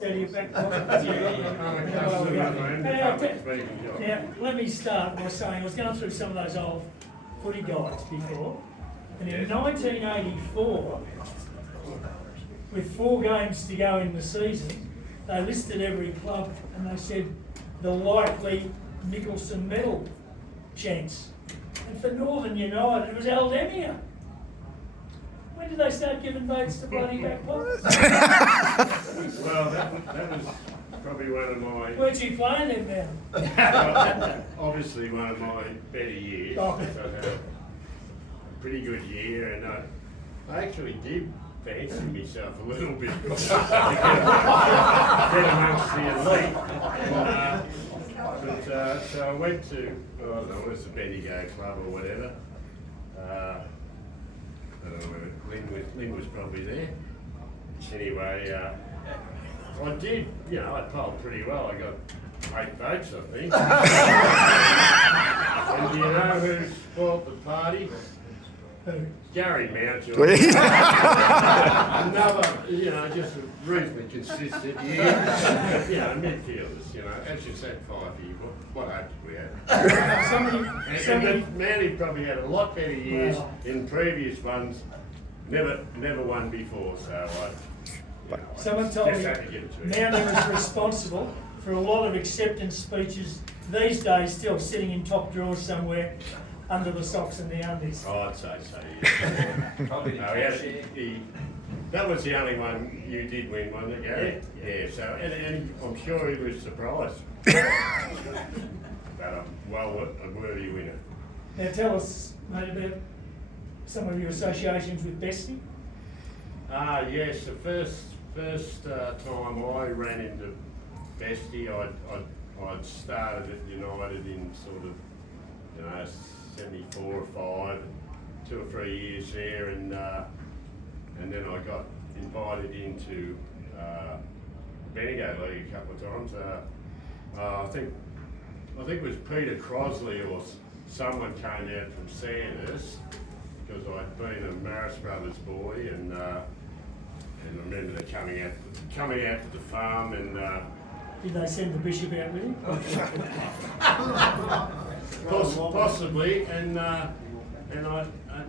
Now, let me start by saying I was going through some of those old footy guides before, and in 1984, with 4 games to go in the season, they listed every club and they said the likely Nicholson medal chance. And for Northern United, it was Demeo. When did they start giving votes to bloody back pockets? Well, that was probably one of my... Weren't you playing them then? Well, obviously one of my better years. Oh. I had a pretty good year, and I actually did fancy myself a little bit to get amongst the elite. So I went to, I don't know, it was the Bendigo Club or whatever. I don't know whether Lynn was probably there. Anyway, I did, I polled pretty well. I got 8 votes, I think. And do you know who spoilt the party? Gary Mountjoy. Another, just a reasonably consistent year. Midfielders, as you said, 5 years. What hope did we have? And Manny probably had a lot better years in previous ones. Never won before, so someone told me Manly was responsible for a lot of acceptance speeches these days, still sitting in top drawers somewhere under the socks and the undies. Oh, I'd say so, yeah. Probably that was the only one you did win, wasn't it, Gary? Yeah, so, and I'm sure he was surprised. But a worthy winner. Now tell us, mate, about some of your associations with Bestie. Yes, the first time I ran into Bestie, I'd started at United in sort of, 74 or 5, 2 or 3 years there, and then I got invited into Bendigo League a couple of times. I think it was Peter Crosley or someone came out from Sandhurst, because I'd been a Marist Brothers boy, and I remember they coming out to the farm, and did they send the bishop out with him? Possibly, and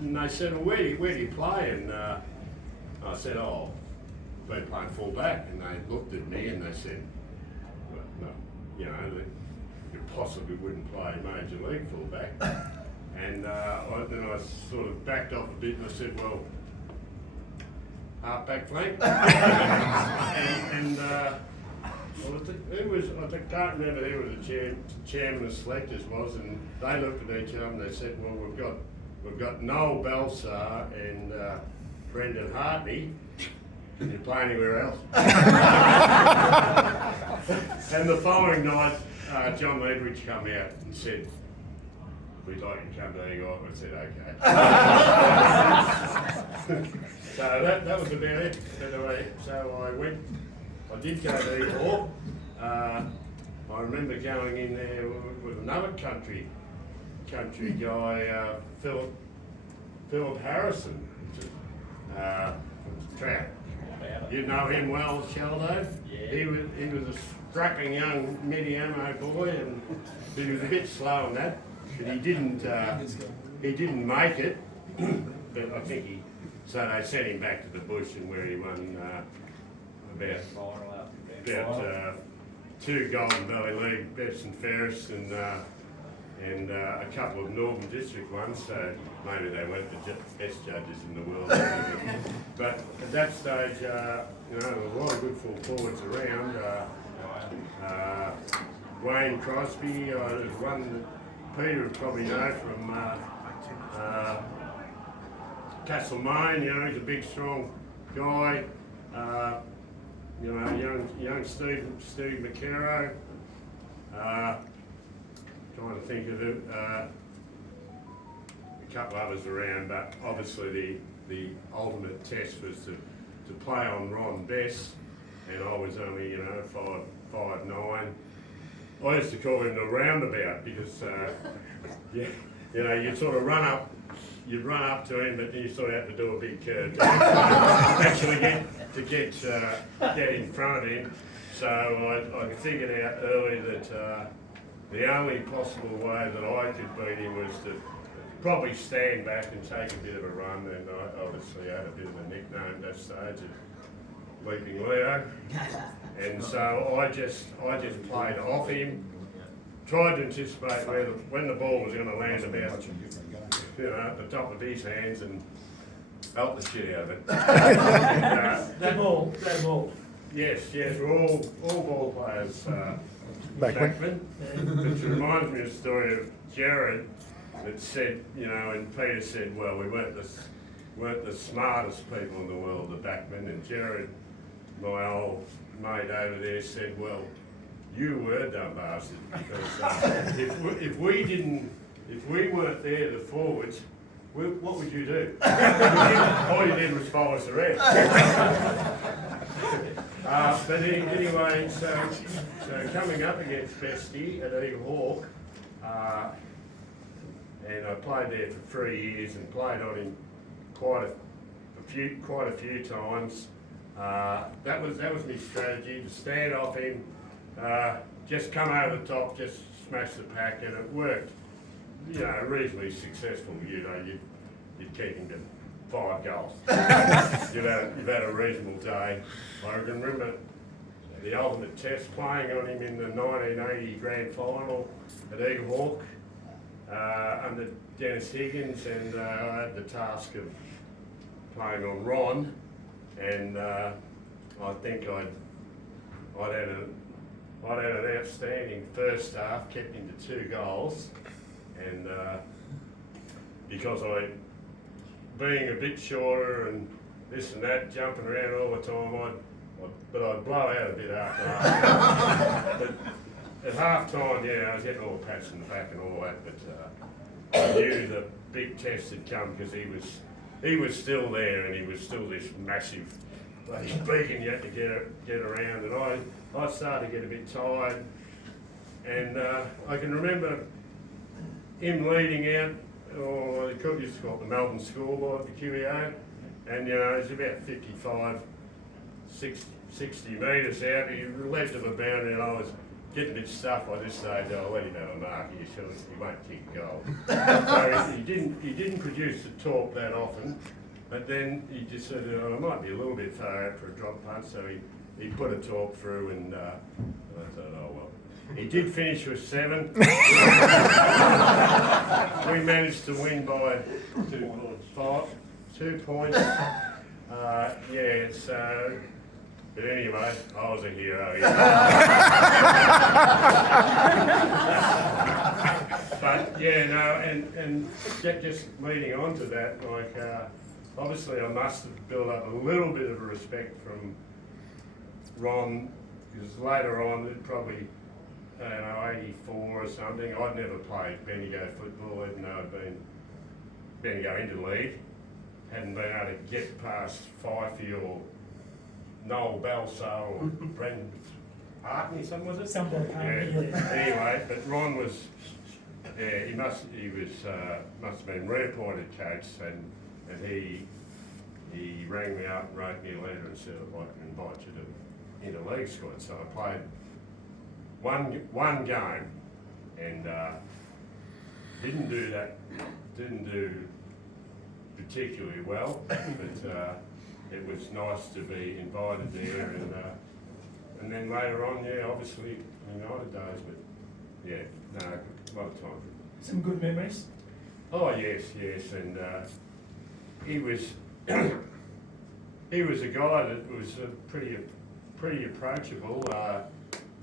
they said, well, where do you play? And I said, oh, I've been playing full back, and they looked at me and they said, well, no, you possibly wouldn't play Major League full back. And then I sort of backed off a bit and I said, well, half-back flank. I can't remember who the chairman of selectors was, and they looked at each other and they said, well, we've got Noel Belsar and Brendan Hartney. Can you play anywhere else? And the following night, John Ledridge came out and said, we'd like you to come to Eagle. I said, okay. So that was about it. Anyway, so I did go to Eagle. I remember going in there with another country guy, Philip Harrison, Trout. You know him well, Shaldo? Yeah. He was a strapping young Mediamo boy, but he was a bit slow on that. But he didn't make it. But I think so they sent him back to the bush, and where he won about 2 Golden Valley League best and fairest, and a couple of Northern District ones. So maybe they weren't the best judges in the world. But at that stage, there were a lot of good full forwards around. Wayne Crosby, there's one that Peter would probably know from Castlemaine. He's a big, strong guy. Young Steve McCarrow. Trying to think of it. A couple others around, but obviously the ultimate test was to play on Ron Bess, and I was only 5'9". I used to call him the roundabout because you'd sort of run up to him, but then you sort of have to do a big curve to actually get in front of him. so I figured out early that the only possible way that I could beat him was to probably stand back and take a bit of a run, and I obviously had a bit of a nickname at that stage of Leaping Leo, and so I just played off him, tried to anticipate when the ball was going to land about, at the top of his hands, and felt the shit out of it. That ball. Yes, we're all ball players, backmen, which reminds me of the story of Jared that said, and Peter said, well, we weren't the smartest people in the world, the backmen, and Jared, my old mate over there, said, well, you were dumb bastard, because if we weren't there, the forwards, what would you do? All you did was follow us around. But anyway, so coming up against Bestie at Eagle Hawk, and I played there for 3 years and played on him quite a few times. That was my strategy, to stand off him, just come over the top, just smash the pack, and it worked. Reasonably successful. You'd keep him to 5 goals. You've had a reasonable day. I can remember the ultimate test, playing on him in the 1980 grand final at Eagle Hawk under Dennis Higgins, and I had the task of playing on Ron, and I think I'd had an outstanding first half, kept him to 2 goals, and because being a bit shorter and this and that, jumping around all the time, I'd blow out a bit after half. But at half time, I was getting all the pats in the back and all that, but I knew the big test had come, because he was still there, and he was still this massive beacon you had to get around, and I started to get a bit tired, and I can remember him leading out, or they used to call it the Melbourne scoreboard, the QEO, and it was about 55, 60 metres out. He left of a boundary, and I was getting a bit stuffed by this stage. I'll let him have a mark here, so he won't kick a goal. So he didn't produce the torque that often, but then he just said, it might be a little bit far out for a drop punt, so he put a torque through, and I thought, oh well. He did finish with 7. We managed to win by 2 points. So, but anyway, I was a hero. But and just leading on to that, obviously I must have built up a little bit of a respect from Ron, because later on, it probably, 84 or something, I'd never played Bendigo football, even though I'd been Bendigo interleague. Hadn't been able to get past Fifey or Noel Balso or Brendan Hartney, something was it? Something. Anyway, but Ron was, he must have been reappointed coach, and he rang me up and wrote me a letter and said, I'd like to invite you to interleague squad. So I played one game, and didn't do particularly well, but it was nice to be invited there, and then later on, obviously United days, but a lot of time. Some good memories. Oh yes, and he was he was a guy that was pretty approachable.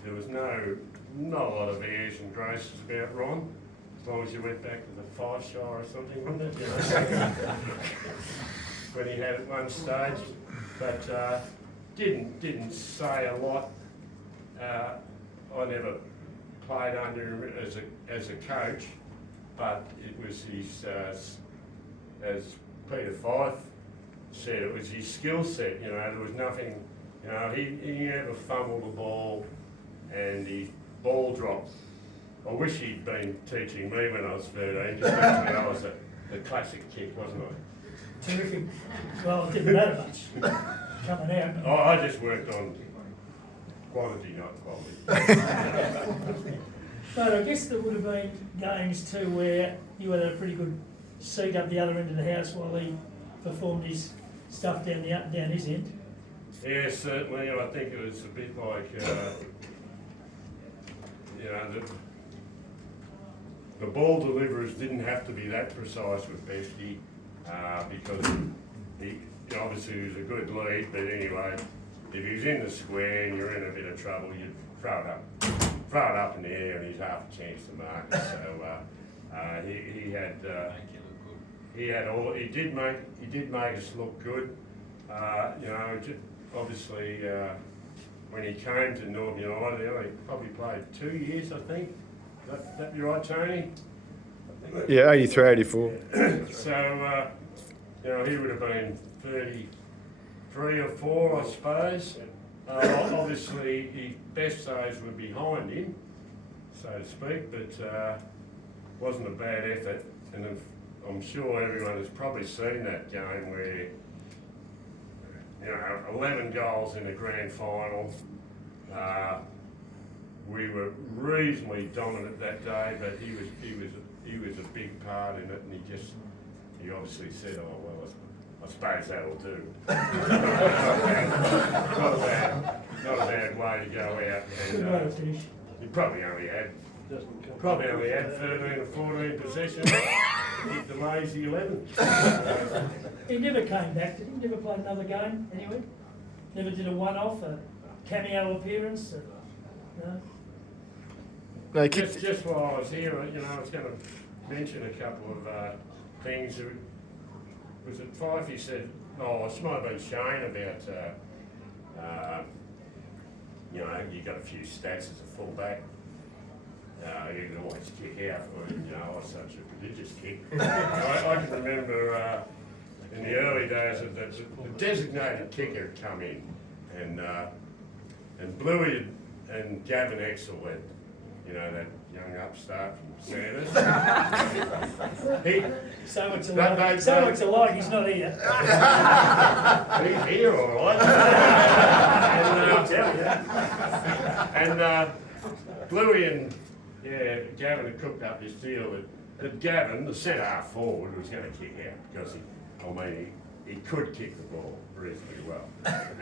There was not a lot of airs and graces about Ron, as long as you went back to the 5 Shire or something, wasn't it? When he had at one stage, but didn't say a lot. I never played under him as a coach, but it was his, as Peter Fife said, it was his skill set. There was nothing. He never fumbled the ball, and his ball dropped. I wish he'd been teaching me when I was 13. Just when I was the classic kick, wasn't I? Terrific. Well, it didn't matter much coming out. I just worked on quantity, not quality. But I guess there would have been games too where you had a pretty good seat up the other end of the house while he performed his stuff down his end. Yeah, certainly. I think it was a bit like, the ball deliverers didn't have to be that precise with Bestie because he obviously was a good lead, but anyway, if he was in the square and you're in a bit of trouble, you'd throw it up in the air and he's half a chance to mark it. So he did make us look good. Obviously when he came to Northern United, he only probably played 2 years, I think. That be right, Tony? Yeah, 83, 84. So, he would have been 33 or 4, I suppose. Obviously, his best days were behind him, so to speak, but wasn't a bad effort. And I'm sure everyone has probably seen that game where, 11 goals in the grand final. We were reasonably dominant that day, but he was a big part in it, and he obviously said, "Oh well, I suppose that'll do." Not a bad way to go out. Good way to finish. He probably only had 13 or 14 possessions. Hit the lazy 11. He never came back, did he? Never played another game anyway? Never did a one-off, a cameo appearance? No? No, Just while I was here, I was going to mention a couple of things. Was it Fife? He said, this might have been Shane about, you got a few stats as a fullback. You can always kick out, or such a prodigious kick. I can remember in the early days that the designated kicker had come in, and Bluey and Gavin Exel had, that young upstart from Sanders. So much alike, he's not here. He's here, all right. and Bluey and Gavin had cooked up this deal that Gavin, the centre half forward, was going to kick out because he could kick the ball reasonably well.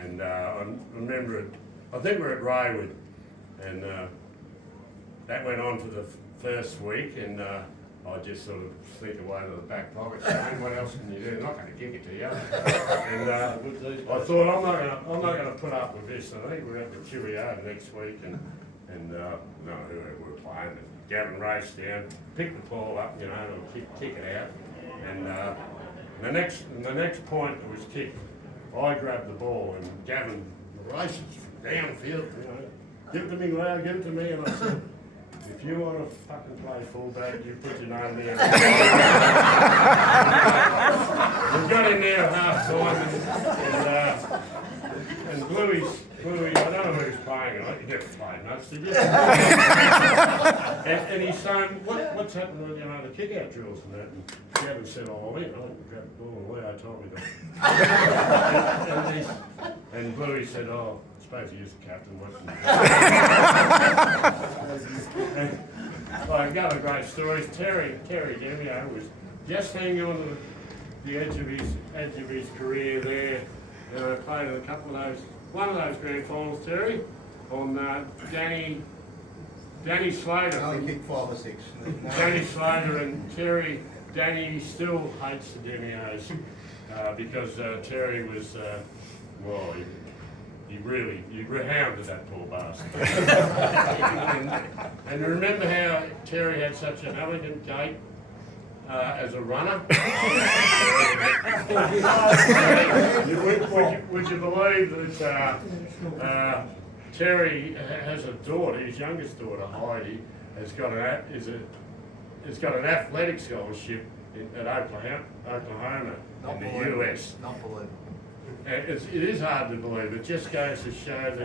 And I remember it. I think we're at Raywood, and that went on for the first week, and I just sort of sneaked away to the back pocket, saying, "What else can you do? I'm not going to kick it to you." And I thought, I'm not going to put up with this. And I think we're at the Cheerio next week, and no, who we were playing. And Gavin raced down, picked the ball up, and kick it out. And the next point that was kicked, I grabbed the ball, and Gavin races downfield. Give it to me, Lau, give it to me, and I said, "If you want to fucking play fullback, you put your name there." We've got him there at half time, and Bluey, I don't know who he's playing. He never played much, did you? and he's saying, "What's happened with the kick-out drills and that?" And Gavin said, "Oh, I didn't grab the ball, and Leo told me to." and Bluey said, "Oh, I suppose he is the captain, wasn't he?" I've got a great story. Terry Demeo was just hanging on to the edge of his career there. Played in one of those grand finals, Terry, on Danny Slater. I only kicked 5 or 6. Danny Slater and Terry. Danny still hates the Demeos because Terry was he hounded that poor bastard. and remember how Terry had such an elegant gait as a runner? would you believe that Terry has a daughter, his youngest daughter, Heidi, has got an athletic scholarship at Oklahoma in the US. Not believable. It is hard to believe. It just goes to show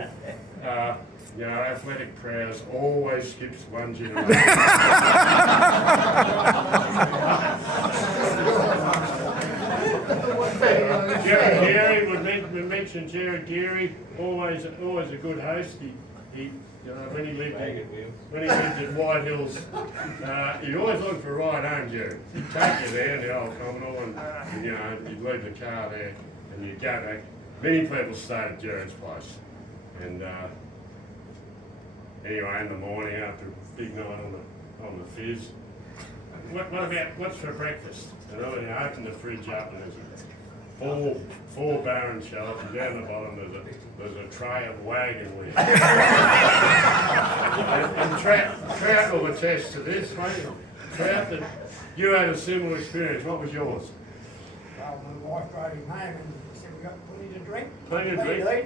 that athletic prowess always skips one generation. Jerry Geary, we mentioned Jerry Geary, always a good host. when he lived at White Hills, he'd always look for a ride home, Jerry. He'd take you there in the old Commodore, and you'd leave the car there, and you'd go back. Many people stayed at Jared's place, and anyway, in the morning after a big night on the fizz, what's for breakfast? And I open the fridge up, and there's four barren shells, and down the bottom there's a tray of wagon wheels. and Trout will attest to this, mate. Trout, that you had a similar experience. What was yours? Well, my wife drove him home and said, "We got plenty to drink." Plenty to drink? To eat.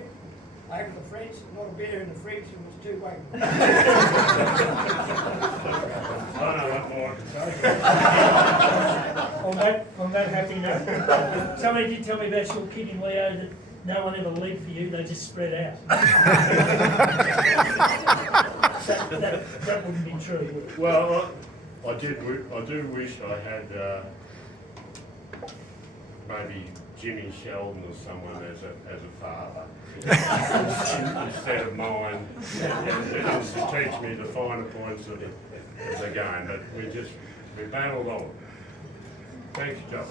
Opened the fridge, not a beer in the fridge, it was 2 wagons. I know what more I can say. On that happy note, somebody did tell me about your kid in Leo that no one ever lead for you, they just spread out. that wouldn't be true, would it? Well, I do wish I had maybe Jimmy Sheldon or someone as a father instead of mine, to teach me the finer points of the game. But we battled on. Thanks, Josh.